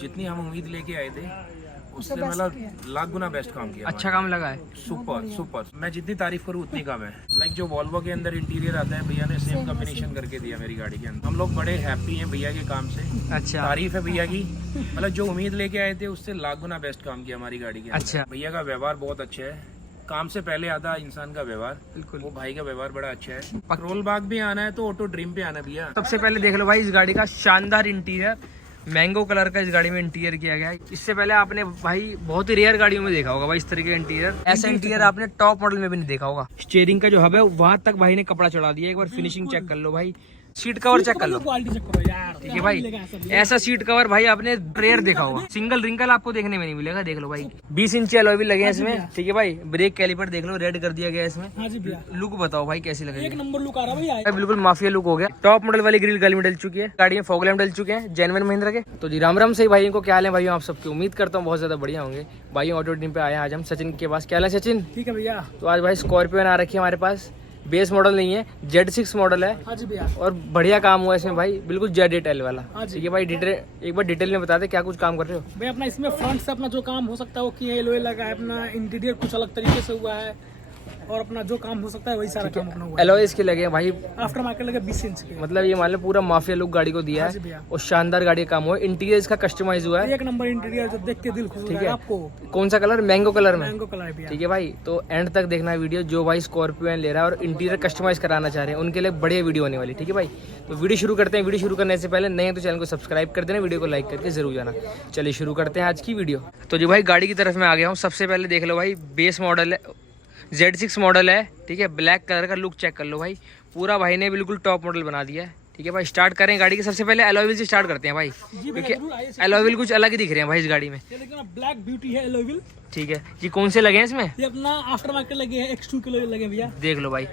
जितनी हम उम्मीद लेके आए थे उससे मतलब लाख गुना बेस्ट काम किया। अच्छा काम लगा है। सुपर सुपर, मैं जितनी तारीफ करूँ उतनी कम है। लाइक जो वॉल्वो के अंदर इंटीरियर आता है भैया ने सेम कॉम्बिनेशन करके दिया मेरी गाड़ी के अंदर। हम लोग बड़े हैप्पी हैं भैया के काम से। अच्छा, तारीफ है भैया की, मतलब जो उम्मीद लेके आए थे उससे लाख गुना बेस्ट काम किया हमारी गाड़ी के अंदर। अच्छा, भैया का व्यवहार बहुत अच्छा है, काम से पहले आता इंसान का व्यवहार। बिल्कुल। वो भाई का व्यवहार बड़ा अच्छा है। पेट्रोल बाग भी आना है तो ऑटो ड्रीम पे आना भैया। सबसे पहले देख लो भाई इस गाड़ी का शानदार इंटीरियर, मैंगो कलर का इस गाड़ी में इंटीरियर किया गया है। इससे पहले आपने भाई बहुत ही रेयर गाड़ियों में देखा होगा भाई इस तरीके का इंटीरियर। ऐसा इंटीरियर आपने टॉप मॉडल में भी नहीं देखा होगा। स्टीयरिंग का जो हब है वहां तक भाई ने कपड़ा चढ़ा दिया। एक बार फिनिशिंग चेक कर लो भाई, सीट कवर चेक कर लो, ठीक है भाई। ऐसा सीट कवर भाई आपने रेयर देखा होगा, सिंगल रिंकल आपको देखने में नहीं मिलेगा। देख लो भाई 20 इंची अलॉय व्हील लगे हैं इसमें, ठीक है भाई। ब्रेक कैलिपर देख लो, रेड कर दिया गया इसमें। हाँ जी भैया, लुक बताओ भाई कैसी लग रही है? एक नंबर लुक आ रहा है भैया, बिल्कुल माफिया लुक हो गया। टॉप मॉडल वाली ग्रिल गाड़ी में डल चुकी है, गाड़ी में फॉग लैम्प डल चुके हैं जेन्युइन महिंद्रा के। तो जी राम राम से भाई को क्या हाल है भाई, आप सबकी उम्मीद करता हूँ बहुत ज्यादा बढ़िया होंगे भाई। ऑटो टीम पे आए आज हम सचिन के पास। क्या हाल है सचिन? ठीक है भैया। तो आज भाई स्कॉर्पियो आ रखी है हमारे पास, बेस मॉडल नहीं है, Z6 मॉडल है। हाँ जी भैया, और बढ़िया काम हुआ इसमें भाई, बिल्कुल Z8L वाला। हाँ जी। ठीक है भाई, डिटेल एक बार डिटेल में बता दे क्या कुछ काम कर रहे हो भाई अपना इसमें फ्रंट से अपना जो काम हो सकता है वो किया है, एलॉय लगा है, अपना इंटीरियर कुछ अलग तरीके से हुआ है और अपना जो काम हो सकता है वही सारा काम अपना हुआ है। एलॉय इसके लगे हैं भाई, आफ्टर मार्केट लगे 20 इंच के। मतलब ये मान लो पूरा माफिया लुक गाड़ी को दिया हाँ जी है भैया, और शानदार गाड़ी का काम हुआ है। इंटीरियर इसका कस्टमाइज हुआ है, एक नंबर इंटीरियर जो देख के दिल खुश हो ठीक जाएगा है। आपको। कौन सा कलर? मैंगो कलर में, मैंगो कलर है भैया। ठीक है भाई। तो एंड तक देखना वीडियो, जो भाई स्कॉर्पियो ले रहा है और इंटीरियर कस्टमाइज कराना चाह रहे हैं उनके लिए बढ़िया वीडियो होने वाली, ठीक है भाई। तो वीडियो शुरू करते हैं। वीडियो शुरू करने से पहले नए हैं तो चैनल को सब्सक्राइब कर देना, वीडियो को लाइक करके जरूर जाना। चलिए शुरू करते हैं आज की वीडियो। तो जी भाई गाड़ी की तरफ में आ गया हूँ। सबसे पहले देख लो भाई, बेस मॉडल है, Z6 मॉडल है, ठीक है। ब्लैक कलर का लुक चेक कर लो भाई, पूरा भाई ने बिल्कुल टॉप मॉडल बना दिया है, ठीक है भाई। स्टार्ट करें गाड़ी के, सबसे पहले एलॉय व्हील से स्टार्ट करते हैं भाई, क्योंकि एलॉय व्हील कुछ अलग ही दिख रहे हैं भाई इस गाड़ी में। ये देखिए ना, ब्लैक ब्यूटी है एलॉय व्हील, ठीक है जी। कौन से लगे हैं इसमें? ये अपना आफ्टर मार्केट लगे हैं, X2 के लगे हैं भैया। देख लो भाई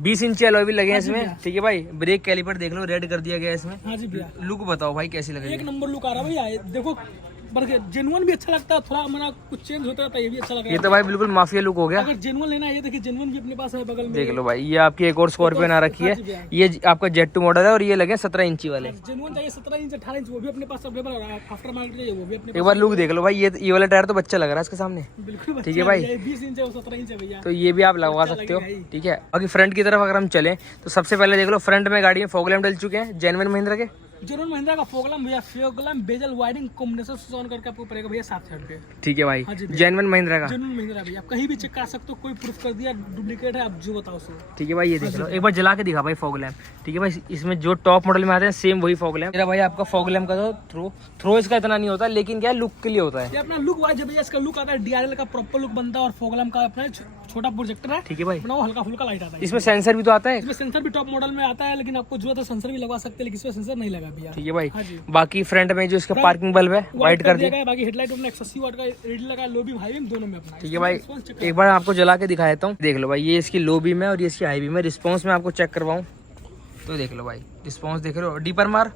20 इंची एलॉय व्हील लगे हैं इसमें, ठीक है भाई। ब्रेक कैलिपर देख लो, रेड कर दिया गया है इसमें। हाँ जी भैया, लुक बताओ भाई कैसी लग रही एक है? नंबर लुक आ रहा है भैया। देखो जेनुअन भी अच्छा लगता है, थोड़ा हमारा कुछ चेंज होता रहता है, ये भी अच्छा लग रहा ये है। तो भाई बिल्कुल माफिया लुक हो गया। अगर जेनुअन लेना है, ये देखिए जेनुअन भी अपने पास है बगल में। देख लो भाई, ये आपकी एक और स्कॉर्पियो आ रखी है, ये आपका Z2 मॉडल है और ये लगे 17 इंची वाले। जेनुअन चाहिए 17 इंच 18 इंच, वो भी अपने पास अवेलेबल है। आफ्टर मार्केट चाहिए वो भी अपने एक बार लुक देख लो भाई, ये वाला टायर तो बच्चा लग रहा है इसके सामने, पास बिल्कुल ठीक है भाई। 20 इंच है, 17 इंच है भैया, तो ये भी आप लगवा सकते हो, ठीक है। बाकी फ्रंट की तरफ अगर हम चलें तो सबसे पहले देख लो, फ्रंट में गाड़ी में फॉग लैम्प डल चुके हैं जेन्युइन महिंद्रा के। जेनुअन महिंद्रा का फोगलम भैया, फोगलम बेजल वायरिंग कॉम्बिनेशन से ऑन करके आपको पड़ेगा भैया 7,000 रुपये। ठीक है भाई, हाँ जी भैया। जेन्युइन महिंद्रा का, जेनुअन महिंद्रा भैया, आप कहीं भी चेक कर सकते हो, कोई प्रूफ कर दिया डुप्लीकेट है, आप जो बताओ सो। ठीक है भाई। ये देख लो, एक बार जला के दिखा भाई फॉग लैम्प, ठीक है भाई। इसमें जो टॉप मॉडल में आते हैं सेम वही फॉग लैम्प। मेरा भाई आपका फॉग लैम्प का तो थ्रो इसका इतना नहीं होता, लेकिन क्या लुक के लिए होता है। ये अपना लुक वाइज भैया, इसका लुक आता है DRL का प्रॉपर लुक बनता है और फोगलम का अपना छोटा प्रोजेक्टर है, ठीक है भाई। अपना वो हल्का फुल्का लाइट आता है। इसमें सेंसर भी तो आता है, इसमें सेंसर भी टॉप मॉडल में आता है, लेकिन आपको जरूरत है सेंसर भी लगवा सकते हैं, लेकिन इसमें सेंसर नहीं लगा भैया, ठीक है भाई। हाँ जी। बाकी फ्रंट में जो इसका पार्किंग बल्ब है व्हाइट कर दिया, है। बाकी हेडलाइट अपना 180 वाट का एलईडी लगा है, लो बीम हाई बीम दोनों में अपना, ठीक है भाई। एक बार आपको जला के दिखा देता हूँ, देख लो भाई। ये इसकी लो बीम है और ये इसकी हाई बीम है। रिस्पॉन्स में आपको चेक करवाऊँ तो देख लो भाई, रिस्पॉन्स देख रहे हो, डीपर मार।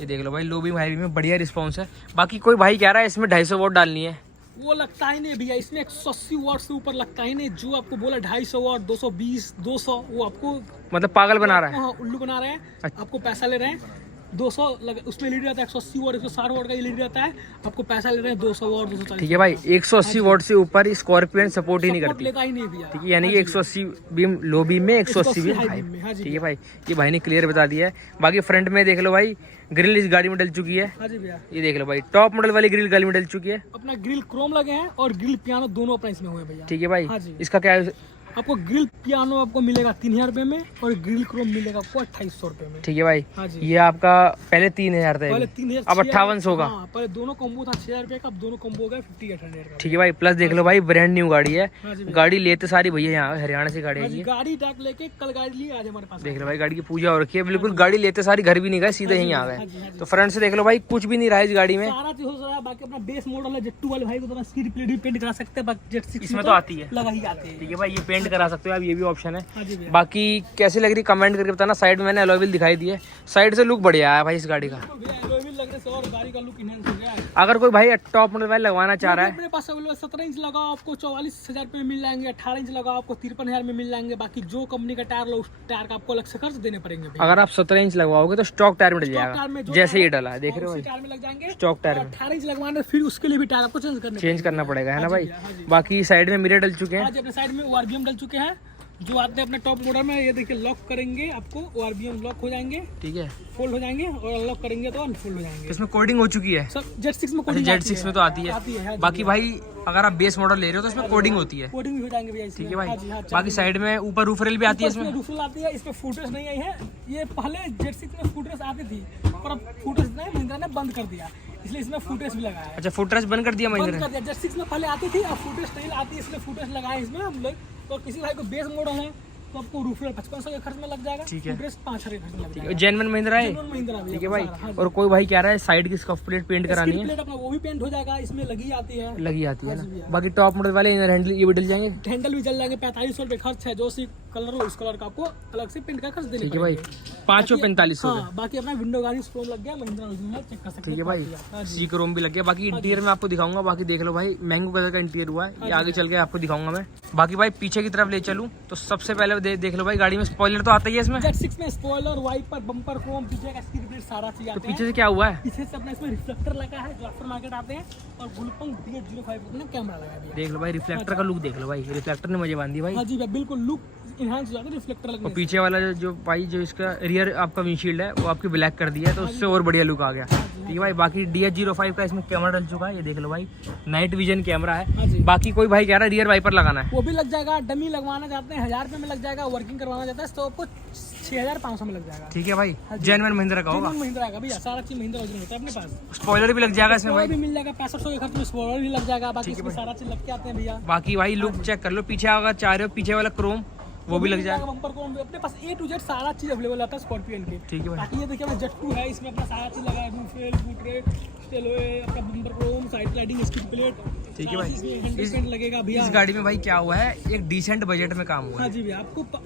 ये देख लो भाई, लो बीम हाई बीम में बढ़िया रिस्पॉन्स है। बाकी कोई भाई कह रहा है इसमें 250 वोट डालनी है, वो लगता ही नहीं भैया, इसमें 180 वाट से ऊपर लगता ही नहीं। जो आपको बोला 250 वाट, 220, 200, वो आपको मतलब पागल बना रहा है। हाँ, उल्लू बना रहे हैं, आपको पैसा ले रहे हैं। 200 उसमें एलईडी आता है, 180 वाट 160 वाट का एलईडी आता है, आपको पैसा ले रहे हैं 200 वाट 240। ठीक है भाई, 180 वोट से ऊपर स्कॉर्पियन सपोर्ट ही नहीं करती, लेता ही नहीं भैया, ठीक है। यानी कि 180 बीम लो बीम में, 180 बीम हाई, हाँ जी ठीक है भाई। ये भाई ने क्लियर बता दिया है। बाकी फ्रंट में देख लो भाई, ग्रिल इस गाड़ी में डल चुकी है, हाँ जी भैया। ये देख लो भाई, टॉप मॉडल वाली ग्रिल गाड़ी में डल चुकी है। अपना ग्रिल क्रोम लगे हैं और ग्रिल पियानो दोनों अपना इसमें हुए हैं भैया, ठीक है भाई। हाँ जी। इसका क्या है? आपको ग्रिल पियानो आपको मिलेगा 3,000 रुपये में और ग्रिल क्रोम मिलेगा आपको 2,800 रुपये में, ठीक है भाई। हाँ जी। ये आपका पहले 3,000 था, पहले 3,000, अब 5800 होगा, हाँ, पहले दोनों कॉम्बो था 6,000 रुपये का, अब दोनों कॉम्बो हो गया 5800 का, ठीक है भाई। प्लस देख लो भाई, ब्रांड न्यू गाड़ी है, हाँ जी भैया। गाड़ी लेते सारी भैया यहाँ हरियाणा से गाड़ी हाँ है जी, ये। गाड़ी डाक लेके कल गाड़ी लिए आज हमारे पास। देख लो भाई, गाड़ी की पूजा हो रखी है बिल्कुल। गाड़ी लेते सारी घर भी नहीं गए, सीधे यहीं आ हाँ जी, गए। हाँ जी। तो फ्रंट से देख लो भाई, कुछ भी नहीं रहा है इस गाड़ी में, सारा चीज हो रहा है। बाकी अपना बेस मॉडल है, जेट2 वाले भाई को तो सीट प्लेट भी पेंट करा सकते हैं, बाकी जेट6 इसमें तो आती है, लगा ही आते हैं, ठीक है भाई। ये पेंट करा सकते हो आप, ये भी ऑप्शन है। हाँ जी भैया। बाकी कैसी लग रही कमेंट करके बताना। साइड में मैंने एलॉय व्हील दिखाई दी है, साइड से लुक बढ़िया है भाई इस गाड़ी का। तो भैया एलॉय व्हील लगने से और गाड़ी का लुक इनहेंस हो गया है। अगर कोई भाई टॉप मॉडल वाला लगवाना चाह रहा है, अपने पास अवेलेबल 17 इंच लगाओ आपको 44,000 रुपये में मिल जाएंगे, 18 इंच लगाओ आपको 53,000 में मिल जाएंगे। बाकी जो कंपनी का टायर लो उस टायर का आपको अलग से खर्च देने पड़ेंगे भैया। अगर आप 17 इंच लगवाओगे तो स्टॉक टायर में डल टायर जाएगा, में जो जैसे टायर ये डला है देख रहे हो उसी भाई, टायर में लग जाएंगे। स्टॉक टायर में 18 इंच लगवाना फिर उसके लिए भी टायर आपको चेंज करना पड़ेगा, है ना भाई। हाँ जी। बाकी साइड में मिरर डल चुके हैं। आज अपने साइड में ORBM डल चुके हैं जो आते हैं अपने टॉप मॉडल में। ये देखिए लॉक करेंगे आपको ORBM लॉक हो जाएंगे, ठीक है, फोल्ड हो जाएंगे, और अनलॉक करेंगे तो अनफोल्ड हो जाएंगे। इसमें कोडिंग हो चुकी है, सब Z6 में अच्छा कोडिंग Z6 में तो आती है। हाँ जी। बाकी भाई अगर आप बेस मॉडल ले रहे हो तो इसमें कोडिंग होती है, कोडिंग भी हो जाएंगे भैया इसमें। ठीक है भाई। हाँ जी, हाँ, बाकी साइड में ऊपर रूफ रेल भी आती है इसमें। रूफल आती है, इसमें फुटेज नहीं आई है। ये पहले Z6 में फुटेज आती थी और अब फुटेज नहीं, महिंद्रा ने बंद कर दिया, इसलिए इसमें फुटेज भी लगाया है। अच्छा फुटरेस बंद कर दिया बंद महिंद्रा कर दिया। Z6 में पहले आती थी, अब फुटेज नहीं आती, इसलिए फुटेज लगाए इसमें हम लोग। तो किसी भाई को बेस मॉडल है तो आपको रूफल 5500 के खर्च में लग जाएगा, ठीक है। फुटेज 5,000 के खर्च में लग जाएगा। जेन्युइन महिंद्रा है, जेन्युइन महिंद्रा भी ठीक है भाई। हाँ जी। और कोई भाई कह रहा है साइड की स्कफ प्लेट पेंट करानी स्किड है, प्लेट अपना वो भी पेंट हो जाएगा, इसमें लगी आती है, लगी आती है हाँ जी भैया। ना। बाकी टॉप मॉडल वाले इनर हैंडल ये भी डल जाएंगे, हैंडल भी चल जाएंगे। 4500 रुपये खर्च है, जो सी कलर हो उस कलर का आपको अलग से पेंट का खर्च देने ठीक है भाई। पड़ेंगे। 4500 हाँ, बाकी अपना विंडो गाड़ी स्टोन लग गया, महिंद्रा ओरिजिनल चेक कर सकते ठीक है हैं। भाई। हाँ जी। सी क्रोम भी लग गया। बाकी इंटीरियर में आपको दिखाऊंगा, बाकी देख लो भाई मैंगो कलर का इंटीरियर हुआ है, ये आगे चल के आपको दिखाऊंगा मैं। बाकी भाई पीछे की तरफ ले चलूं तो सबसे पहले देख लो भाई गाड़ी में स्पॉइलर तो आता ही है इसमें। Z6 में स्पॉइलर, वाइपर, बम्पर, क्रोम, पीछे का स्किड प्लेट सारा चीज तो आते पीछे हैं। से क्या हुआ है पीछे से अपना इसमें रिफ्लेक्टर लगा है जो आफ्टर मार्केट आते हैं, और गुलपंग DH05 अपना कैमरा लगा दिया। देख लो भाई, रिफ्लेक्टर का लुक देख लो भाई, रिफ्लेक्टर ने मुझे बांधी भाई। हाँ जी भैया, बिल्कुल लुक इनहांस हो जाता है रिफ्लेक्टर लगने और से। पीछे वाला जो भाई जो इसका रियर आपका विंडशील्ड है वो आपकी ब्लैक कर दिया है, तो उससे और बढ़िया लुक आ गया, ठीक है भाई। बाकी DH05 का इसमें कैमरा डल चुका है, ये देख लो भाई, नाइट विजन कैमरा हाँ है। जी। बाकी कोई भाई कह रहा है रियर वाइपर लगाना है, वो भी लग जाएगा। डमी लगवाना चाहते हैं 1000 रुपये में लग जाएगा, वर्किंग करवाना चाहते हैं तो आपको 6500 में लग जाएगा। ठीक है भाई। जेन्युइन महिंद्रा का होगा, जेन्युइन महिंद्रा का भैया, सारा चीज महिंद्रा ओरिजिनल होता है अपने पास। स्पॉइलर भी लग जाएगा इसमें स्पॉइलर भाई। भी मिल जाएगा, 6500 के खर्च में स्पॉइलर भी लग जाएगा। बाकी इसमें सारा चीज लग के आते हैं भैया। बाकी भाई लुक चेक कर लो, पीछे अगर चाह रहे हो पीछे वाला क्रोम वो भी लग जाएगा, बम्पर को अपने पास A to Z सारा चीज अवेलेबल आता है स्कॉर्पियन के। ठीक है भाई। बाकी ये देखिए अपना Z2 है, इसमें अपना सारा चीज लगा है, रूफेल, फुटरेट, स्टेलोए, अपना bumper Chrome, side sliding, skid plate, ठीक है भाई। हैंडल पेंट लगेगा भैया। इस गाड़ी में भाई क्या हुआ है, एक डिसेंट बजट में काम हुआ हाँ है। जी भैया,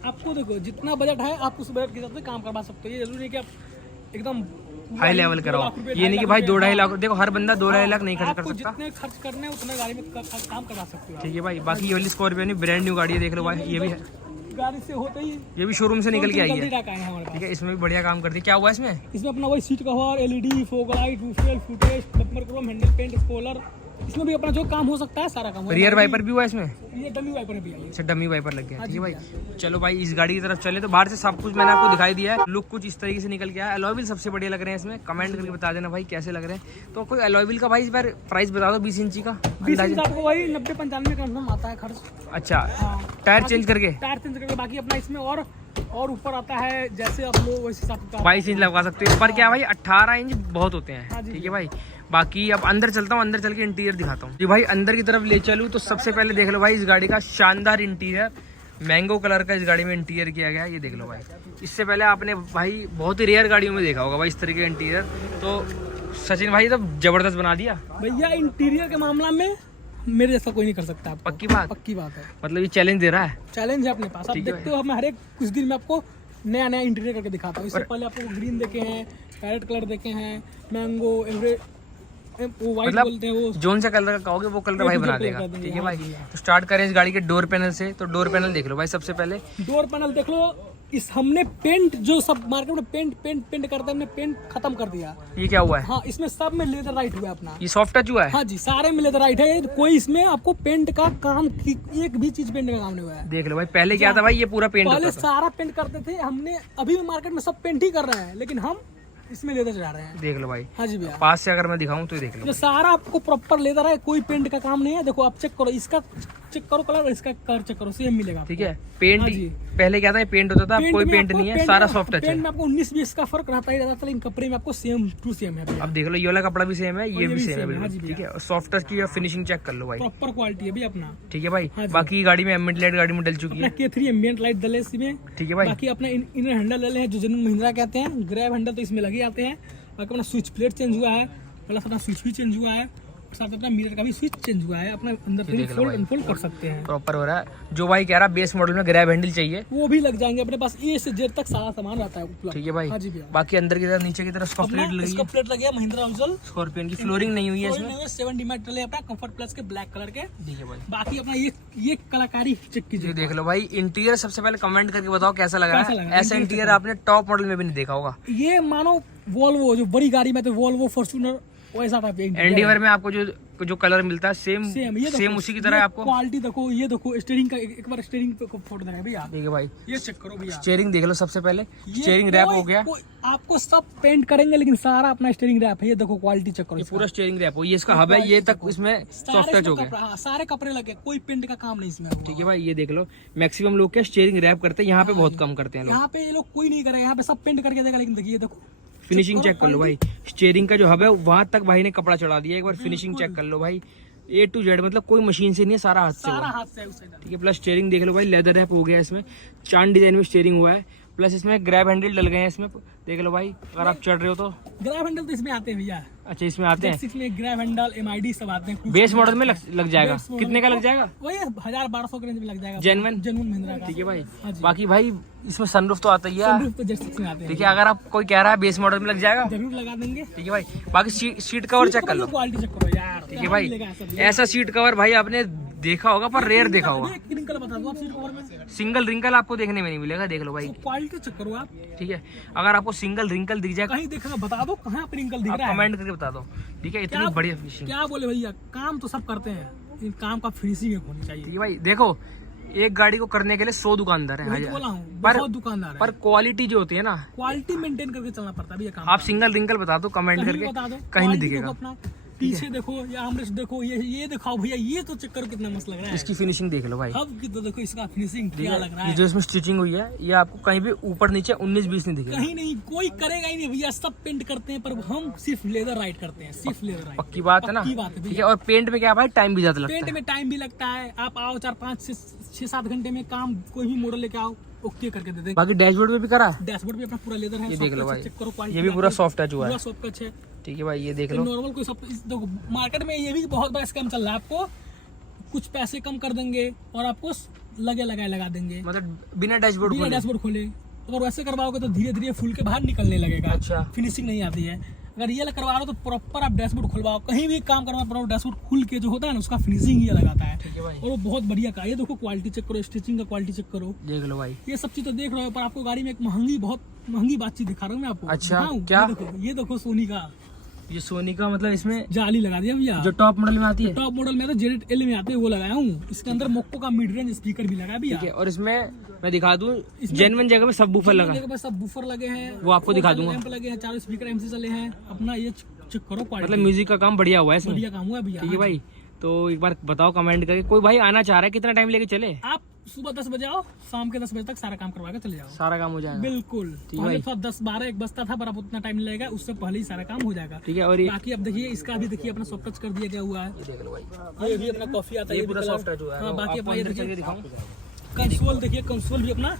आपको देखो जितना बजट है आप उस बजट के हिसाब से काम करवा सकते हो। ये जरूरी है कि आप एकदम हाई लेवल कराओ, ये नहीं कि भाई 2-2.5 लाख। देखो हर बंदा 2-2.5 लाख नहीं खर्च कर आपको सकता, जितने खर्च करने हैं उतने गाड़ी में काम करवा सकते हो। ठीक है भाई। बाकी ये वाली स्कॉर्पियो ब्रांड न्यू गाड़ी है, देख लो भाई, ये भी है, गाड़ी से होते ही ये भी शोरूम से निकल के आई है, हमारे पास। ठीक है। इसमें भी बढ़िया काम करती है। क्या हुआ है इसमें, इसमें अपना वही seat cover, LED, fog light, roof rail, फुटेज, bumper chrome, handle paint, spoiler, इसमें भी अपना जो काम हो सकता है सारा काम। रियर वाइपर भी हुआ है इसमें, ये डमी वाइपर भी है। अच्छा डमी वाइपर लग गया, ठीक है भाई। चलो भाई इस गाड़ी की तरफ चले, तो बाहर से सब कुछ मैंने आपको दिखाई दिया है, लुक कुछ इस तरीके से निकल के आया। अलॉय व्हील सबसे बढ़िया लग रहे हैं इसमें, कमेंट करके बता देना भाई कैसे लग रहे हैं। तो कोई अलॉय व्हील का भाई इस बार प्राइस बता दो 20 इंची का 20 इंच आपको वही 90-95 का कन्फर्म आता है खर्च। अच्छा हाँ, टायर चेंज करके टायर चेंज करके। बाकी अपना इसमें और ऊपर आता है जैसे आप लोग वैसे हिसाब का 22 इंच लगा सकते हो। पर क्या भाई 18 इंच बहुत होते हाँ हैं, जी। ठीक है भाई। बाकी अब अंदर चलता हूँ, अंदर चल के इंटीरियर दिखाता हूँ जी भाई। अंदर की तरफ ले चलूँ तो सबसे पहले देख लो भाई इस गाड़ी का शानदार इंटीरियर, मैंगो कलर का इस गाड़ी में इंटीरियर किया गया है, ये देख लो भाई। इससे पहले आपने भाई बहुत ही रेयर गाड़ियों में देखा होगा भाई इस तरीके का इंटीरियर, तो सचिन भाई तो जबरदस्त बना दिया भैया। इंटीरियर के मामला में मेरे जैसा कोई नहीं कर सकता आपको। पक्की बात, पक्की बात है, मतलब ये चैलेंज दे रहा है, चैलेंज है अपने पास। आप ठीक है देखते हो, मैं हर एक कुछ दिन में आपको नया नया इंटीरियर करके दिखाता हूँ। इससे पहले आपको ग्रीन देखे हैं, पैरेट कलर देखे हैं, मैंगो, वो व्हाइट मतलब बोलते हैं वो। जोन सा कलर का कहोगे वो कलर भाई बना देगा, ठीक है भाई। तो स्टार्ट करें इस गाड़ी के डोर पैनल से, तो डोर पैनल देख लो भाई सबसे पहले। डोर पैनल देख लो, इस हमने पेंट जो सब मार्केट में पेंट करते हैं, हमने पेंट खत्म कर दिया। ये क्या हुआ है, हाँ, इसमें सब में लेदर राइट हुआ है अपना। ये सॉफ्ट टच हुआ है, हाँ जी, सारे में लेदर राइट है। कोई इसमें आपको पेंट का काम एक भी चीज पेंट का काम नहीं हुआ है। देख लो भाई। पहले क्या था भाई, ये पूरा पेंट पहले होता था, सारा पेंट करते थे हमने, अभी भी मार्केट में सब पेंट ही कर रहे हैं, लेकिन हम इसमें लेदर चढ़ा रहे हैं। देख लो भाई। हाँ जी भैया, पास से अगर मैं दिखाऊं तो ये देख लो, जो सारा आपको प्रॉपर लेदर है, कोई पेंट का काम नहीं है। देखो आप चेक करो, इसका चेक करो कलर, इसका कलर चेक करो, सेम मिलेगा। ठीक है। पेंट हाँ जी। पहले क्या था, ये पेंट होता था, अब कोई में पेंट आपको नहीं है, सारा में- सॉफ्ट टच है। पेंट में आपको 19-20 का फर्क रहता ही रहता था, लेकिन कपड़े में आपको सेम टू सेम है भैया। अब देख लो ये वाला कपड़ा भी सेम है, ये भी सेम है हाँ बिल्कुल, जी भैया। ठीक है। और सॉफ्ट टच की फिनिशिंग चेक कर लो भाई, प्रॉपर क्वालिटी है भैया अपना। ठीक है भाई। हाँ जी। बाकी गाड़ी में एम्बिएंट लाइट गाड़ी में डल चुकी अपना है, K3 एम्बिएंट लाइट डले इसमें, ठीक है भाई। बाकी अपना इनर हैंडल डले हैं जो जेन्युइन महिंद्रा कहते हैं। ग्रैब हैंडल तो इसमें लगे आते हैं। बाकी अपना स्विच प्लेट चेंज हुआ है, प्लस अपना स्विच भी चेंज हुआ है, साथ अपना मिरर का भी स्विच चेंज हुआ है, अपना अंदर से फोल्ड अनफोल्ड कर सकते हैं। प्रॉपर हो रहा है। जो भाई कह रहा है बेस मॉडल में ग्रैब हैंडल चाहिए, वो भी लग जाएंगे अपने पास, ए से जेड तक सारा सामान रहता है उपलब्ध। ठीक है भाई। हाँ जी भैया। बाकी अंदर की तरफ नीचे की तरफ इसका प्लेट लगी इसका है, प्लेट लगे महिंद्रा अंचल स्कॉर्पियन की फ्लोरिंग नहीं हुई है इसमें। 70 मेटल है अपना कंफर्ट प्लस के ब्लैक कलर के। ठीक है भाई। बाकी अपना ये कलाकारी चेक कीजिए। ये देख लो भाई, इंटीरियर सबसे पहले कमेंट करके बताओ कैसा लगा कैसा है। लगा? ऐसा इंटीरियर आपने टॉप मॉडल में भी नहीं देखा होगा। ये मानो वोल्वो जो बड़ी गाड़ी में तो वोल्वो फॉर्च्यूनर वैसा टाइप का एंडीवर में आपको जो कलर मिलता है सेम ये सेम उसी की तरह है आपको। क्वालिटी देखो, ये देखो स्टीयरिंग का एक बार स्टीयरिंग पे फोटो देना भैया। ठीक है भाई, ये चेक करो भैया, स्टीयरिंग देख लो सबसे पहले। ये स्टीयरिंग रैप हो गया, आपको सब पेंट करेंगे लेकिन सारा अपना स्टीयरिंग रैप है। ये देखो क्वालिटी चेक करो, ये पूरा स्टीयरिंग रैप हो। ये इसका हब है, ये तक इसमें सॉफ्ट टच हो गया। सारे कपड़े लगे, कोई पेंट का काम नहीं इसमें। ठीक है भाई, ये देख लो मैक्सिमम लोग क्या स्टीयरिंग रैप करते हैं, यहाँ पे बहुत कम करते हैं लोग। यहाँ पे ये लोग कोई नहीं करेगा, यहाँ पे सब पेंट करके देगा। लेकिन देखिए देखो फिनिशिंग चेक कर लो भाई, स्टीयरिंग का जो हब है वहां तक भाई ने कपड़ा चढ़ा दिया। एक बार फिनिशिंग चेक कर लो भाई, A to Z, मतलब कोई मशीन से नहीं है, सारा हाथ से सारा हुआ है। हाथ से है उस साइड। ठीक है। प्लस स्टीयरिंग देख लो भाई, लेदर रैप हो गया इसमें, चांद डिजाइन में स्टीयरिंग हुआ है। प्लस इसमें ग्रैब हैंडल डल गए हैं इसमें, देख लो भाई अगर आप चढ़ रहे हो तो। ग्रैब हैंडल तो इसमें आते हैं भैया। अच्छा, इसमें आते हैं, इसमें ग्रैब हैंडल MID सब आते हैं। बेस मॉडल में लग जाएगा। कितने का लग जाएगा? वही 1000-1200 के रेंज में लग जाएगा। जेन्युइन महिंद्रा का। ठीक है भाई। हाँ जी। बाकी भाई इसमें सनरूफ तो आता ही है। सनरूफ तो जेट6 में आते हैं। ठीक है, अगर आप कोई कह रहा है बेस मॉडल में लग जाएगा, जरूर लगा देंगे। ठीक है भाई। बाकी सीट कवर चेक कर लो, क्वालिटी चेक करो यार। ठीक है भाई। ऐसा सीट कवर भाई आपने देखा होगा पर रेयर देखा होगा। एक रिंकल बता दो आप सीट कवर में। सिंगल रिंकल आपको देखने में नहीं मिलेगा, देख लो भाई। क्वालिटी चेक करो आप। ठीक है, अगर आपको सिंगल रिंकल दिख जाए कहीं देखा बता दो, कहाँ पे रिंकल दिख आप रहा है। कमेंट करके बता दो। ठीक है, इतनी बढ़िया फिनिशिंग। क्या बोले भैया, काम तो सब करते हैं, इन काम का फिनिशिंग होनी चाहिए। ठीक है भाई, देखो एक गाड़ी को करने के लिए 100 दुकानदार वही तो है, बोला हूँ, पर बहुत दुकानदार है। पर क्वालिटी जो होती है ना, क्वालिटी मेंटेन करके चलना पड़ता है भैया काम। आप सिंगल रिंकल बता दो कमेंट कहीं करके, बता दो, कहीं नहीं क्वालिटी दिखेगा। देखो अपना, पीछे देखो या आमरेस देखो, ये दिखाओ भैया, ये तो चेक करो कितना मस्त लग रहा है। इसकी फिनिशिंग देख लो भाई। अब की तो देखो इसका फिनिशिंग क्या लग रहा ये है। जो इसमें स्टिचिंग हुई है, ये आपको कहीं भी ऊपर नीचे 19-20 नहीं दिखेगा। कहीं नहीं, कोई करेगा ही नहीं भैया, सब पेंट करते हैं, पर हम सिर्फ लेदर राइट करते हैं, सिर्फ लेदर राइट। पक्की बात है ना। पक्की बात है ठीक है, और पेंट में क्या भाई टाइम भी ज्यादा लगता पेंट है। में टाइम भी लगता है। आप आओ 4-5 से 6-7 घंटे में काम, कोई भी मॉडल लेके आओ, ओके करके दे देंगे। बाकी डैशबोर्ड में भी करा है, डैशबोर्ड भी अपना पूरा लेदर है। ये देख लो भाई, चेक करो क्वालिटी, ये भी पूरा सॉफ्ट टच हुआ है। पूरा सॉफ्ट टच है। ठीक है भाई, ये देख लो। नॉर्मल कोई सब देखो, मार्केट में ये भी बहुत बड़ा स्कैम चल रहा है। आपको कुछ पैसे कम कर देंगे और आपको लगा देंगे, मतलब बिना डैशबोर्ड बिना खोले। डैशबोर्ड खोले। अगर वैसे करवाओगे तो धीरे धीरे फूल के बाहर निकलने लगेगा। अच्छा। फिनिशिंग नहीं आती है। अगर ये करवा रहे हो तो प्रॉपर आप डैशबोर्ड खुलवाओ, कहीं भी काम करवा प्रॉपर डैशबोर्ड खुल के जो होता है ना, उसका फिनिशिंग ये लगाता है। ठीक है भाई, और वो बहुत बढ़िया का। ये देखो क्वालिटी चेक करो, स्टिचिंग का क्वालिटी चेक करो, देख लो भाई। ये सब चीज तो देख रहे हो, पर आपको गाड़ी में एक बहुत महंगी बातचीज दिखा रहा हूँ मैं आपको। अच्छा, दिखाऊं? क्या? ये देखो सोनी का ये सोनी का, मतलब इसमें जाली लगा दिया भैया। जो टॉप मॉडल में आती है। टॉप मॉडल में तो JL में आते हैं, वो लगाया हूँ। इसके अंदर मोक्को का मिड रेंज स्पीकर भी लगा भैया। ठीक है, और इसमें मैं दिखा दूं, इसमें- जेन्युइन जगह पे सब बूफर लगा। जगह पे सब बूफर लगे हैं, वो आपको दिखा दूंगा। लैंप लगे हैं, 4 स्पीकर MC चले हैं। अपना ये चेक करो क्वालिटी, मतलब म्यूजिक का काम बढ़िया हुआ है इसमें। बढ़िया काम हुआ है भैया। ठीक है भाई, तो एक बार बताओ कमेंट करके, कोई भाई आना चाह रहा है, कितना टाइम लेके चले? आप सुबह 10 बजे आओ, शाम के 10 बजे तक सारा काम करवा के चले जाओ। सारा काम हो जाएगा। बिल्कुल। ठीक पहले भाई। तो 10-12-1 बजता था, पर अब उतना टाइम लगेगा, उससे पहले ही सारा काम हो जाएगा। ठीक है, और ये बाकी अब देखिए, इसका भी देखिए अपना सॉफ्ट टच कर दिया गया हुआ है। देख लो भाई, ये भी अपना कॉफी आता है, ये ये भी पूरा कलर। सॉफ्ट टच हुआ है। हाँ, बाकी आपको अपना ये अंदर देखिए करके दिखाऊं? कंसोल देखिए, कंसोल भी अपना।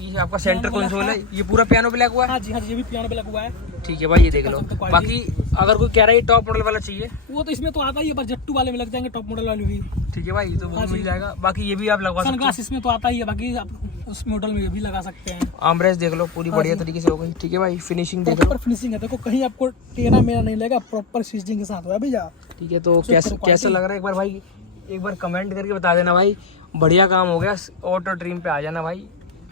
ये आपका सेंटर कंसोल है, ये पूरा पियानो ब्लैक हुआ है। हाँ जी, हाँ जी, ये भी पियानो पे लगा हुआ है। ठीक है भाई, ये देख लो। क्वालिटी- बाकी अगर कोई कह रहा है टॉप मॉडल वाला चाहिए, वो तो इसमें तो आता ही है, पर जट्टू वाले में लग जाएंगे, टॉप मॉडल वाले भी। ठीक है भाई, तो वो हाँ मिल जी। जाएगा। बाकी ये भी आप लगवा सकते सनग्लास इसमें तो आता ही है, बाकी आप उस मॉडल में ये भी लगा सकते हैं। हो। आर्मरेस्ट देख लो, पूरी बढ़िया तरीके से हो गई। ठीक है भाई, फिनिशिंग देख लो। प्रॉपर फिनिशिंग है, देखो कहीं आपको टेढ़ा मेरा नहीं लगेगा, प्रॉपर फिनिशिंग के साथ हुआ है भैया। ठीक है, तो कैसा लग रहा है एक बार भाई, एक बार कमेंट करके बता देना भाई। बढ़िया काम हो गया, ऑटो ड्रीम पे आ जाना भाई,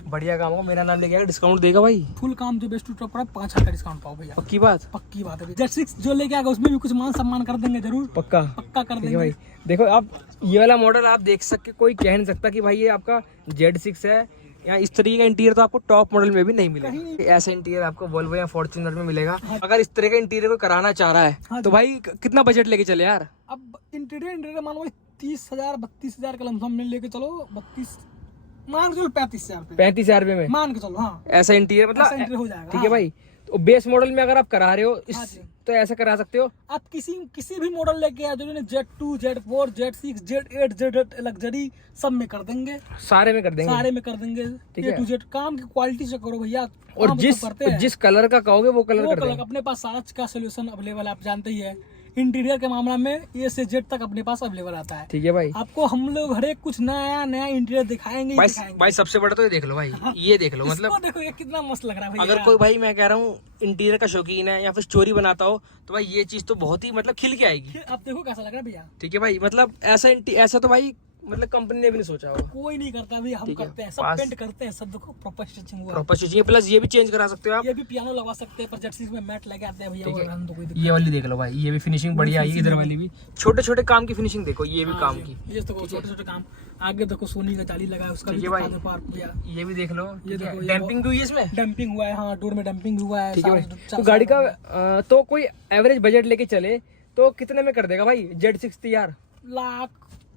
बढ़िया काम होगा। मेरा नाम लेके आएगा, डिस्काउंट देगा भाई। फुल काम जो बेस्ट टॉप पर 5,000 का डिस्काउंट पाओ भैया। पक्की बात? पक्की बात है। Z6 जो लेके आएगा उसमें भी कुछ मान सम्मान कर देंगे जरूर, पक्का। पक्का कर ठीक है देंगे भाई, देखो आप ये वाला मॉडल आप देख सकते, कोई कह नहीं सकता कि भाई ये आपका Z6 है या इस तरीके का इंटीरियर तो आपको टॉप मॉडल में भी नहीं मिलेगा। ऐसा इंटीरियर आपको वोल्वो या फॉर्च्यूनर में मिलेगा। अगर इस तरह का इंटीरियर को कराना चाह रहा है तो भाई कितना बजट लेके चले यार? अब इंटीरियर मान लो 30,000-32,000 का लमसम में लेके चलो, 32 मान के चलो 35,000 पे, 35,000 रुपए में मान के चलो। हाँ, ऐसा इंटीरियर ऐसा मतलब इंटीरियर हो जाएगा। ठीक है भाई, तो बेस मॉडल में अगर आप करा रहे हो हाँ इस जी। तो ऐसा करा सकते हो। आप किसी भी मॉडल लेके आ, जो Z2, Z4, Z6, Z8, Z8 luxury सब में कर देंगे, सारे में कर देंगे। सारे में कर देंगे। ठीक A है। to Z काम की क्वालिटी से करो भैया। और काम सब करते हैं। जिस कलर का कहोगे वो कलर वो कर कलर देंगे। अपने पास सारा का सोल्यूशन अवेलेबल है, आप जानते ही है। इंटीरियर के मामला में ए से जेड तक अपने पास अवेलेबल आता है। ठीक है भाई। आपको हम लोग हर एक कुछ नया नया इंटीरियर दिखाएंगे ही दिखाएंगे। भाई सबसे बड़ा तो ये देख लो भाई, ये देख लो, मतलब इसको देखो ये कितना मस्त लग रहा है भाई। अगर कोई भाई मैं कह रहा हूँ इंटीरियर का शौकीन है या फिर स्टोरी बनाता हो तो भाई ये चीज तो बहुत ही मतलब खिल के आएगी। आप देखो कैसा लग रहा है भैया। ठीक है भाई, मतलब ऐसा तो भाई मतलब कंपनी ने भी नहीं सोचा होगा। कोई नहीं करता भैया, हम करते हैं, सब पेंट करते हैं, सब देखो प्रॉपर स्टिचिंग हुआ है। प्रॉपर स्टिचिंग प्लस ये भी चेंज करा सकते हो आप। ये भी पियानो लगा सकते हैं, पर जर्सीज में मैट लगे आते हैं भैया। वो तो कोई ये वाली देख लो भाई, ये भी फिनिशिंग बढ़िया आई है। इधर वाली भी छोटे छोटे काम की फिनिशिंग देखो, ये भी काम की। ये देखो छोटे छोटे काम। आगे देखो सोनी का जाली लगा है, उसका भी भाई दिखा दो भैया। ये भी देख लो, ये देखो डैम्पिंग भी हुई है इसमें। डैम्पिंग हुआ है, हाँ डोर में डैम्पिंग हुआ है। ठीक है भाई। तो गाड़ी का तो कोई एवरेज बजट लेके चले तो कितने में कर देगा भाई Z60 यार?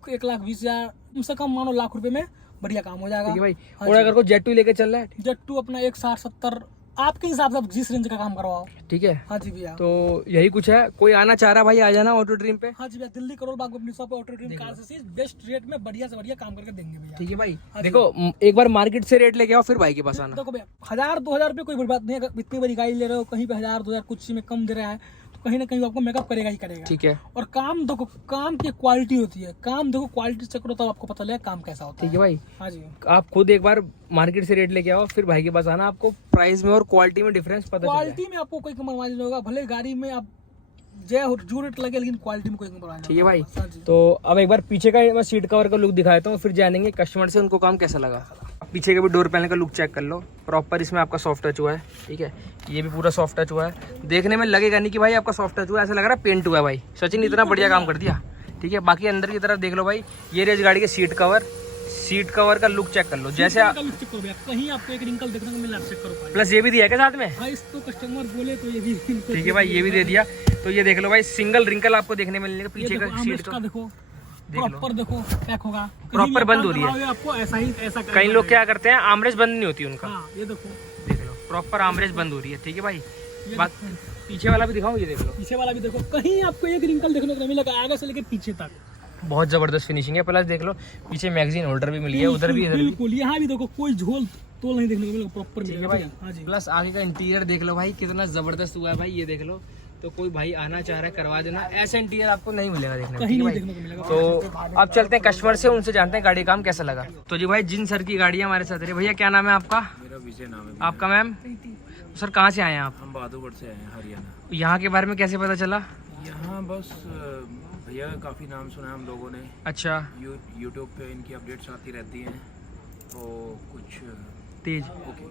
1,20,000 कम से कम मानो, लाख रुपए में बढ़िया काम हो जाएगा। ठीक है भाई। और अगर कोई Z2 लेके चल रहा है, Z2 अपना 1,60-70 आपके हिसाब से आप जिस रेंज का काम करवाओ। ठीक है। हाँ जी भैया। तो यही कुछ है, कोई आना चाह रहा भाई आ जाना ऑटो ड्रीम पे। हाँ जी भैया, दिल्ली करोल बाग अपनी शॉप पे ऑटो ड्रीम कार से बेस्ट रेट में बढ़िया से बढ़िया काम करके देंगे भैया। ठीक है भाई। देखो एक बार मार्केट से रेट लेके आओ फिर भाई के पास आना। देखो भैया 1,000-2,000 रुपये कोई बड़ी बात नहीं है। अगर इतनी बड़ी गाड़ी ले रहे हो, कहीं पे 1,000-2,000 कुछ में कम दे रहा है तो कहीं ना कहीं आपको मेकअप करेगा ही करेगा। ठीक है। और काम देखो, काम की क्वालिटी होती है, काम देखो क्वालिटी चेक करो तब आपको पता लगेगा काम कैसा होता है। ठीक है भाई। हाँ जी। आप खुद एक बार मार्केट से रेट लेके आओ फिर भाई के पास आना, आपको प्राइस में और क्वालिटी में डिफरेंस पता चलेगा। क्वालिटी में आपको कोई कम्प्रोमाइज नहीं होगा, भले गाड़ी में आप जो रेट लगे लेकिन क्वालिटी में कोई कम्प्रोमाइज। ठीक है भाई। तो अब एक बार पीछे का मैं सीट कवर का लुक दिखाता हूँ, फिर जानेंगे कस्टमर से उनको काम कैसा लगा। पीछे के भी डोर पैनल का लुक चेक कर लो, प्रॉपर इसमें आपका सॉफ्ट टच हुआ है। ठीक है, ये भी पूरा सॉफ्ट टच हुआ है, देखने में लगेगा नहीं कि भाई आपका सॉफ्ट टच हुआ है, ऐसा लग रहा है पेंट हुआ है। भाई सचिन इतना बढ़िया काम कर दिया। ठीक है, बाकी अंदर की तरफ देख लो भाई, ये रही गाड़ी के सीट कवर का लुक चेक कर लो। जैसे कहीं आपको एक रिंकल देखने को मिल रहा है, चेक करो। प्लस ये भी दिया है क्या साथ में? भाई इसको कस्टमर बोले तो ये भी। ठीक है भाई, ये भी दे दिया। तो ये देख लो भाई, सिंगल रिंकल आपको देखने में मिलेगा पीछे का सीट का। देखो प्रॉपर देखो पैक होगा, प्रॉपर बंद हो रही है आपको ऐसा ही ऐसा। कई लोग क्या करते हैं आर्मरेस्ट बंद नहीं होती उनका। हाँ, ये देखो देख लो प्रॉपर आर्मरेस्ट बंद हो रही है। ठीक है भाई, पीछे वाला भी दिखाओ, ये देख लो पीछे वाला भी देखो, कहीं आपको एक रिंकल देखने को नहीं मिलेगा, आगे से लेकर पीछे तक बहुत जबरदस्त फिनिशिंग है। प्लस देख लो पीछे मैगजीन होल्डर भी मिली है, उधर भी, इधर भी। बिल्कुल, यहाँ भी देखो कोई झोल तोल नहीं देखने को मिलेगा, प्रॉपर मिलेगा भाई। हाँ जी। प्लस आगे का इंटीरियर देख लो भाई, कितना जबरदस्त हुआ है भाई, ये देख लो। तो कोई भाई आना चाह रहा है करवा देना, ऐसा इंटीरियर आपको नहीं मिलेगा देखने में। ठीक है भाई। तो अब चलते हैं कस्टमर से, उनसे जानते हैं गाड़ी काम कैसा लगा। तो जी भाई जिन सर की गाड़ी हमारे साथ है, भैया क्या नाम है आपका? मेरा विजय नाम है। आपका मैम? सर कहाँ से आए हैं आप? हम बहादुरगढ़ से आए हैं, हरियाणा। यहाँ के बारे में कैसे पता चला? यहाँ बस भैया का काफ़ी नाम सुना हम लोगों ने। अच्छा। यूट्यूब पे इनकी अपडेट्स आती रहती हैं, तो कुछ तेज ओके,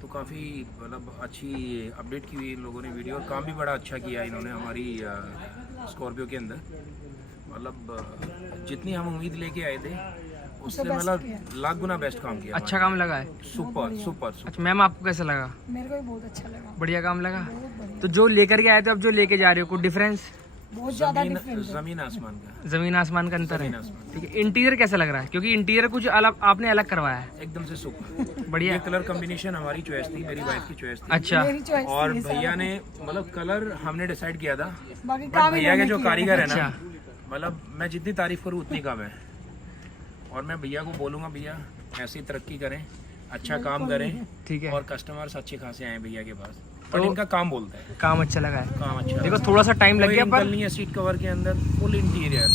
तो काफ़ी मतलब अच्छी अपडेट की हुई इन लोगों ने वीडियो, और काम भी बड़ा अच्छा किया इन्होंने हमारी स्कॉर्पियो के अंदर। मतलब जितनी हम उम्मीद लेके आए थे उससे मतलब लाख गुना बेस्ट काम किया। अच्छा काम लगा है। Super super. अच्छा मैम आपको कैसा लगा? मेरे को भी बहुत अच्छा लगा, बढ़िया काम लगा। तो जो लेकर के आए थे अब जो लेके जा रहे हो, कुछ डिफरेंस? बहुत ज्यादा डिफरेंस है। जमीन आसमान का, जमीन आसमान का अंतर है। जमीन आसमान। ठीक है, इंटीरियर कैसा लग रहा है? क्योंकि इंटीरियर कुछ अलग आपने अलग करवाया है। एकदम से सुपर बढ़िया। ये कलर कॉम्बिनेशन हमारी चॉइस थी, मेरी वाइफ की चॉइस थी। अच्छा। मेरी चॉइस और भैया ने मतलब कलर हमने डिसाइड किया था, बाकी बट काम भैया के जो कारीगर है ना, अच्छा। मतलब मैं जितनी तारीफ करूँ उतनी कम है। और मैं भैया को बोलूँगा भैया ऐसी तरक्की करें, अच्छा काम करें। ठीक है। और कस्टमर्स अच्छे खासे आए भैया के पास, बट इनका काम बोलता है, काम अच्छा लगा है। काम अच्छा देखो थोड़ा सा टाइम लग कोई गया wrinkle पर नहीं है सीट कवर के अंदर, फुल इंटीरियर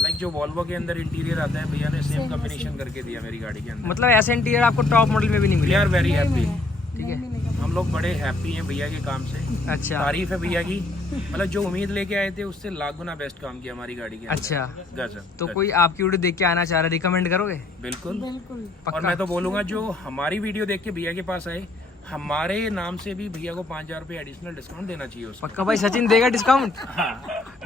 लाइक जो वॉल्वो के अंदर इंटीरियर आता है, भैया ने सेम कॉम्बिनेशन करके दिया मेरी गाड़ी के अंदर। मतलब ऐसा इंटीरियर आपको टॉप मॉडल में भी नहीं वी मिला। Are very happy. ठीक है, हम लोग बड़े हैप्पी हैं भैया के काम से। अच्छा तारीफ है भैया की, मतलब जो उम्मीद लेके आए थे उससे लाख गुना बेस्ट काम किया हमारी गाड़ी के अंदर। अच्छा। गजब। तो कोई आपकी वीडियो देख के आना चाह रहा है, रिकमेंड करोगे? बिल्कुल। बिल्कुल। और मैं तो बोलूंगा जो हमारी वीडियो देख के भैया के पास आए, हमारे नाम से भी भैया को 5,000 रुपये एडिशनल डिस्काउंट देना चाहिए उसको। पक्का भाई सचिन देगा डिस्काउंट?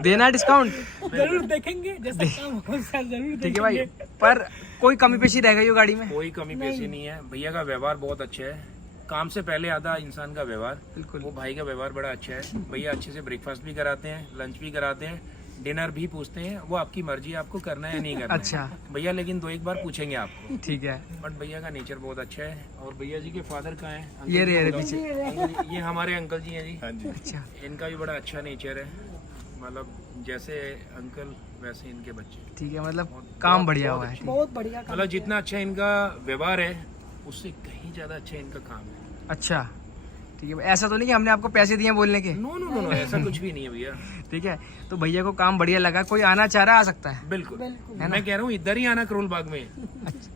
देना डिस्काउंट? जरूर देखेंगे, जैसा काम होगा जरूर देखेंगे। ठीक है भाई, पर कोई कमी पेशी रहेगा ये गाड़ी में? कोई कमी पेशी नहीं है, भैया का व्यवहार बहुत अच्छा है। काम से पहले आता इंसान का व्यवहार। बिल्कुल। वो भाई का व्यवहार बड़ा अच्छा है। भैया अच्छे से ब्रेकफास्ट भी कराते हैं, लंच भी कराते हैं, डिनर भी पूछते हैं, वो आपकी मर्जी है आपको करना है या नहीं करना। अच्छा भैया, लेकिन 2-1 बार पूछेंगे आपको। ठीक है। बट भैया का नेचर बहुत अच्छा है। और भैया जी के फादर कहाँ हैं? ये रहे पीछे। ये हमारे अंकल जी हैं जी। हाँ जी। अच्छा। इनका भी बड़ा अच्छा नेचर है, मतलब जैसे अंकल वैसे इनके बच्चे। ठीक है, मतलब काम बढ़िया हुआ है। बहुत बढ़िया काम। मतलब जितना अच्छा इनका व्यवहार है उससे कहीं ज्यादा अच्छा इनका काम है। अच्छा। ठीक है भाई, ऐसा तो नहीं कि हमने आपको पैसे दिए हैं बोलने के? नो नो नो नो, ऐसा कुछ भी नहीं है भैया। ठीक है, तो भैया को काम बढ़िया लगा, कोई आना चाह रहा आ सकता है। बिल्कुल बिल्कुल मैं कह रहा हूँ इधर ही आना, करोल बाग में।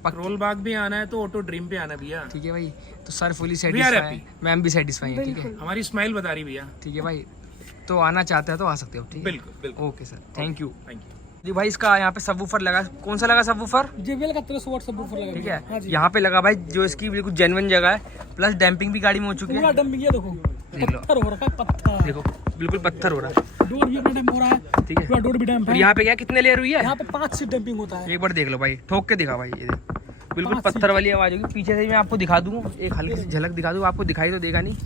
करोल बाग भी आना है तो ऑटो ड्रीम पे आना भैया। ठीक है भाई, तो sir fully We are satisfy happy. है, मैम भी सेटिस्फाई है। ठीक है, हमारी स्माइल बता रही भैया। ठीक है भाई, तो आना चाहते हैं तो आ सकते हो। ठीक है, बिल्कुल बिल्कुल, okay sir, thank you. Thank you. जी भाई, इसका यहाँ पे सबवूफर लगा, कौन सा लगा सबवूफर? JBL का 1300 वाट सबवूफर लगा। ठीक हाँ है, जी, यहाँ पे लगा भाई, जो इसकी बिल्कुल जेन्युइन जगह है, प्लस डैम्पिंग भी गाड़ी में हो चुकी पूरा है। डंपिंग, ये देखो देख लो, पत्थर हो रखा है, पत्थर। देखो बिल्कुल पत्थर हो रहा है। डोर भी अपना डंप हो रहा है, ठीक है, पूरा डोर भी डंप और है। यहाँ पे क्या कितने लेयर हुई है? यहाँ पे 5 सीट डंपिंग होता है। एक बार देख लो भाई, ठोक के दिखा भाई, ये देख, बिल्कुल 5 पत्थर वाली आवाज होगी। पीछे से मैं आपको दिखा दूँ, एक हल्की सी झलक दिखा दूँ, आपको दिखाई तो देगा नहीं,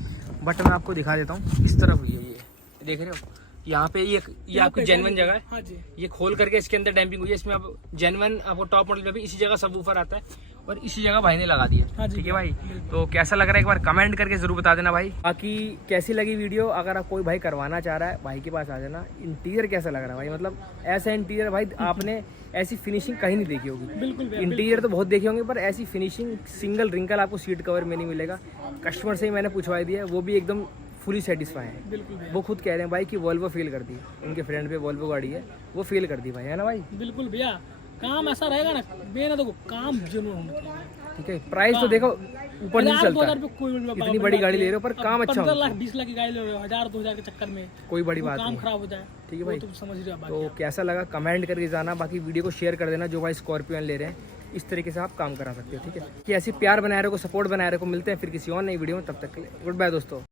बट मैं आपको दिखा देता हूँ। इस तरफ हुई है ये, देख रहे हो? यहाँ पे ये आपकी जेन्युइन जगह है। हाँ जी, ये खोल करके इसके अंदर डैम्पिंग हुई है। इसमें अब जेन्युइन आपको टॉप मॉडल में भी इसी जगह सबवूफर आता है, और इसी जगह भाई ने लगा दिया। हाँ जी, ठीक है भाई, तो कैसा लग रहा है एक बार कमेंट करके जरूर बता देना भाई। बाकी कैसी लगी वीडियो, अगर आप कोई भाई करवाना चाह रहा है भाई के पास आ जाना। इंटीरियर कैसा लग रहा है भाई, मतलब ऐसा इंटीरियर भाई आपने ऐसी फिनिशिंग कहीं नहीं देखी होगी। बिल्कुल भैया, इंटीरियर तो बहुत देखे होंगे, पर ऐसी फिनिशिंग सिंगल रिंकल आपको सीट कवर में नहीं मिलेगा। कस्टमर से ही मैंने पूछवाई दिया, वो भी एकदम फुली सेटिस्फाई है। बिल्कुल भैया, वो खुद कह रहे हैं भाई कि वॉल्वो फेल कर दी, उनके फ्रेंड पे वॉल्वो गाड़ी है, वो फेल कर दी भाई, है ना भाई? बिल्कुल भैया। काम ऐसा रहेगा ना, मैं ना देखो काम जरूर होना चाहिए। ठीक है, प्राइस तो देखो ऊपर नीचे चलता है। इतनी बड़ी गाड़ी ले रहे हो पर काम अच्छा 15 होना लाख 20 लाख की गाड़ी ले रहे हो, 1000-2000 के चक्कर में कोई बड़ी बात काम नहीं। खराब हो जाए। ठीक है वो भाई, तुम समझ रहे हो बात। तो कैसा लगा कमेंट करके जाना। बाकी वीडियो को शेयर कर देना जो भाई स्कॉर्पियो ले रहे हैं, इस तरीके से आप काम करा सकते हो। ठीक है, कि ऐसी प्यार बनाए रखो, सपोर्ट बनाए रखो। मिलते हैं फिर किसी और नई वीडियो में, तब तक के लिए गुड बाय दोस्तों।